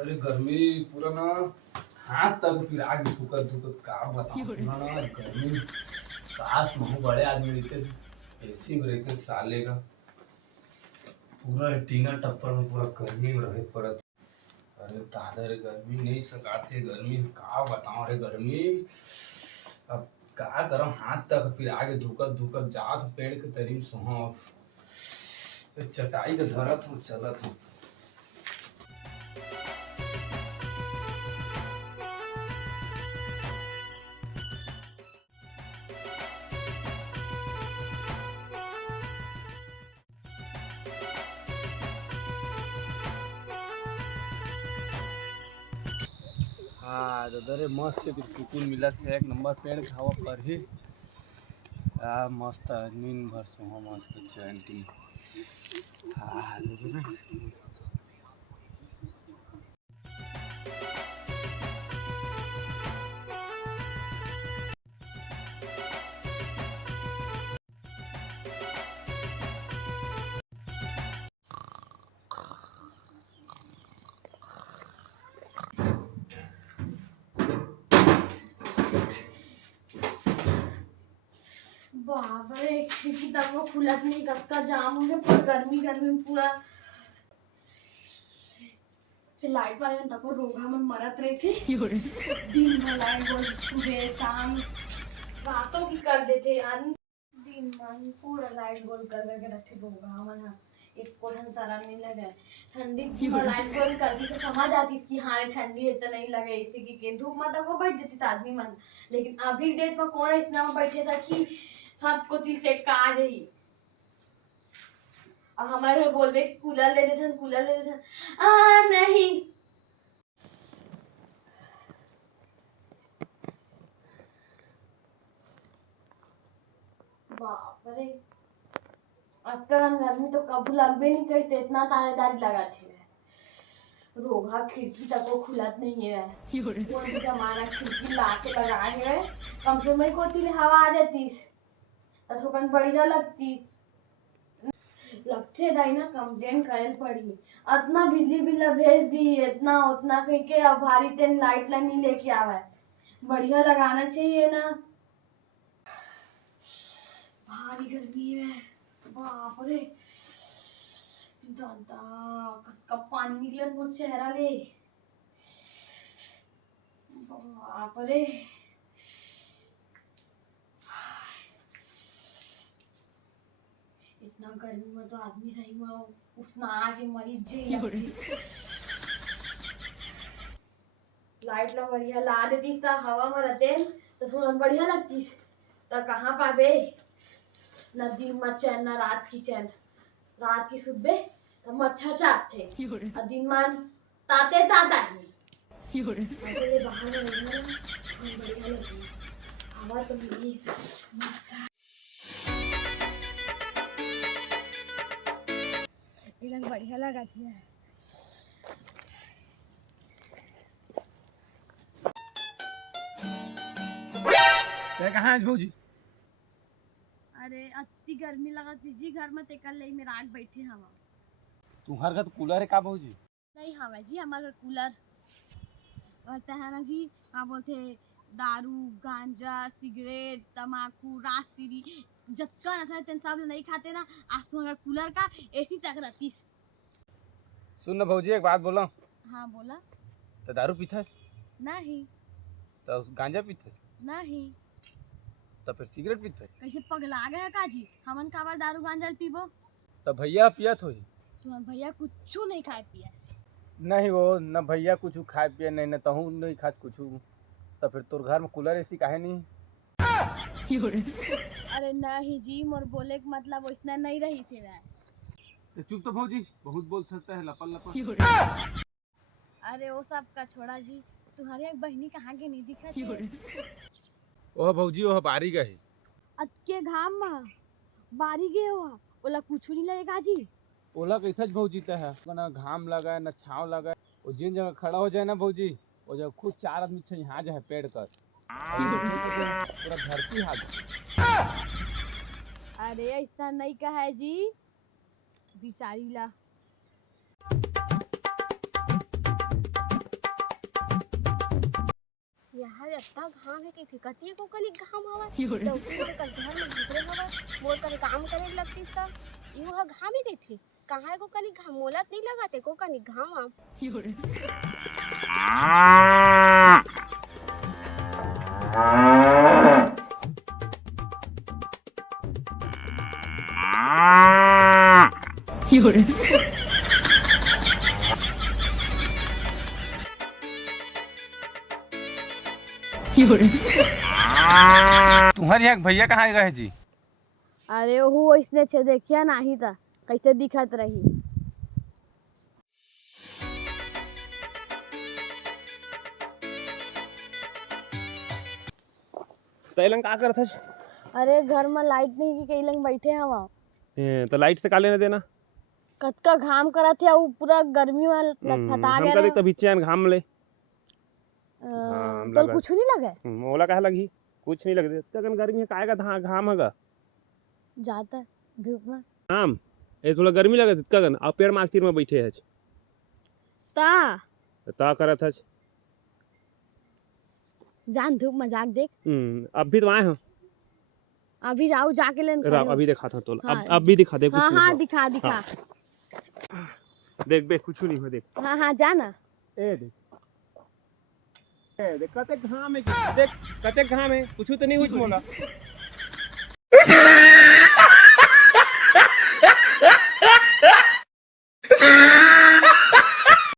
अरे गर्मी पूरा ना हाथ तक फिर आगे झुकत झुकत का बताऊं पूरा ना गर्मी। काश महू बड़े आदमी रहते एसी में रहते साले का पूरा टीना टप्पर में पूरा गर्मी में रहे पड़त। अरे दादा रे गर्मी नहीं सकाते गर्मी का बताऊं रे गर्मी। अब का करम हाथ तक फिर आगे धुकत धुकत जात पेड़ के तरी सोहा चटाई के धरत हूँ चलत हूँ। हाँ दादा रे मस्त फिर सुकून मिलत है एक नंबर पेड़ खावा पर ही मस्त नींद भर सोहा मस्त चैन की। हाँ दादा रे बाप रे खिड़की तक वो खुलत नहीं कब का जाम हो गया पूरा गर्मी गर्मी में पूरा से लाइट वाले तक वो रोगा में मरत रहे थे दिन भर लाइट बोल सुबह शाम रातों की कर देते यार दिन भर पूरा लाइट बोल कर करके रखे रोगा मन एक कोठन तारा नहीं लगे ठंडी लाइट बोल करती तो समझ आती कि हाँ ठंडी है तो नहीं लगे इसी की धूप में तक वो बैठ जाती आदमी मन। लेकिन अभी डेट में कौन इतना में बैठे था कि सबको दिल से काज ही और हमारे बोलबे कूलर ले लेते कूलर ले लेते नहीं बाप रे अब का गर्मी तो कबू लगबे नहीं करते इतना तारेदारी लगा थे रोगा खिड़की तक वो खुलत नहीं है वो जमाना खिड़की ला के लगा है कम से कम को हवा आ जाती तो थोकन बढ़िया लगती लगते दाई ना कंप्लेन करल पड़ी इतना बिजली बिल भेज दी इतना उतना कह के अब भारी तेन लाइट ला नहीं लेके आवा बढ़िया लगाना चाहिए ना। भारी गर्मी है बाप रे दादा कब पानी निकलत मोर चेहरा ले बाप रे इतना गर्मी में तो आदमी सही में उसना आके मरी जे लाइट ला बढ़िया ला देती था हवा में रहते तो थोड़ा बढ़िया लगती तो कहाँ पाबे न दिन में चैन न रात की चैन रात की सुबह तो मच्छर चाटते और दिन में ताते ताता ही बाहर में बढ़िया लगती हवा तो मिली मस्त लग बढ़िया लगा थी कहाँ है भौजी। अरे अति गर्मी लगा जी घर में तेकल ले मेरा आग बैठे हवा तुम्हारे घर तो कूलर है का भौजी। नहीं हवा जी हमारा कूलर कहते हैं ना जी हाँ बोलते दारू गांजा सिगरेट तम्बाकू रासपीरी जत्का नशा तेन सब नहीं खाते ना आज तुम्हारा कूलर का एसी तक रहती। सुन ना भौजी एक बात बोला। हाँ बोला। तो दारू पीता नहीं तो गांजा पीते नहीं तो फिर सिगरेट पीते कैसे पगला गया काजी हमन काबर दारू गांजा पीबो। तो भैया पियत हो तुम्हारे भैया कुछ नहीं खाए पिया नहीं वो न भैया कुछ खाए पिए नहीं न तहू नहीं खात कुछ तो फिर तोर घर में कूलर एसी काहे नहीं। अरे नहीं जी मोर बोले का मतलब इतना नहीं रही थी मैं तो चुप तो भौजी बहुत बोल सकता है लपल लपल। अरे वो सब का छोड़ा जी तुम्हारी एक बहनी कहाँ के नहीं दिखा ओह भौजी ओह बारी गई अतके घाम में बारी गए हो ओला कुछ नहीं लगेगा जी। ओला कैसे भौजी है ना घाम लगा है ना छाव लगा है वो जिन जगह खड़ा हो जाए ना भौजी वो जगह खुद चार आदमी से यहाँ जो है पेड़ कर पूरा धरती हाथ। अरे ऐसा नहीं कहा है जी बिचारी ला यहाँ इतना घाम है कि थी कती को कनी घाम हवा तो फिर कल घर में दूसरे हवा बोल कर काम करे लगती सा यू हा घाम ही गई थी कहाँ को कनी घाम मोला नहीं लगाते को कनी घाम आम तुम्हारे यहाँ भैया कहाँ गए जी? अरे वो इसने छे देखिया नहीं था कैसे दिखत रही तैलन का करत हस? अरे घर में लाइट नहीं की कई लंग बैठे हैं वहाँ तो लाइट से का लेने देना? कतका घाम करा थे वो पूरा गर्मी में लटपटा गया हमका देख तभी चैन घाम ले तो कुछ नहीं लगे मोला कहा लगी कुछ नहीं लगे तगन गर्मी है काहे का घाम हैगा जाता धूप में घाम ए थोड़ा गर्मी लगे तगन और पेड़ में आखिर में बैठे है ता करत हस जान धूप मजाक देख अब भी तो आए हो अभी जाओ जाके लेन अभी दिखा था तो हाँ। अब भी दिखा दे कुछ हाँ नहीं हाँ हुआ। दिखा दिखा देख बे कुछ नहीं हो देख हाँ हाँ जाना ए देख कते घाम है देख कते घाम है कुछ तो नहीं हुई मोला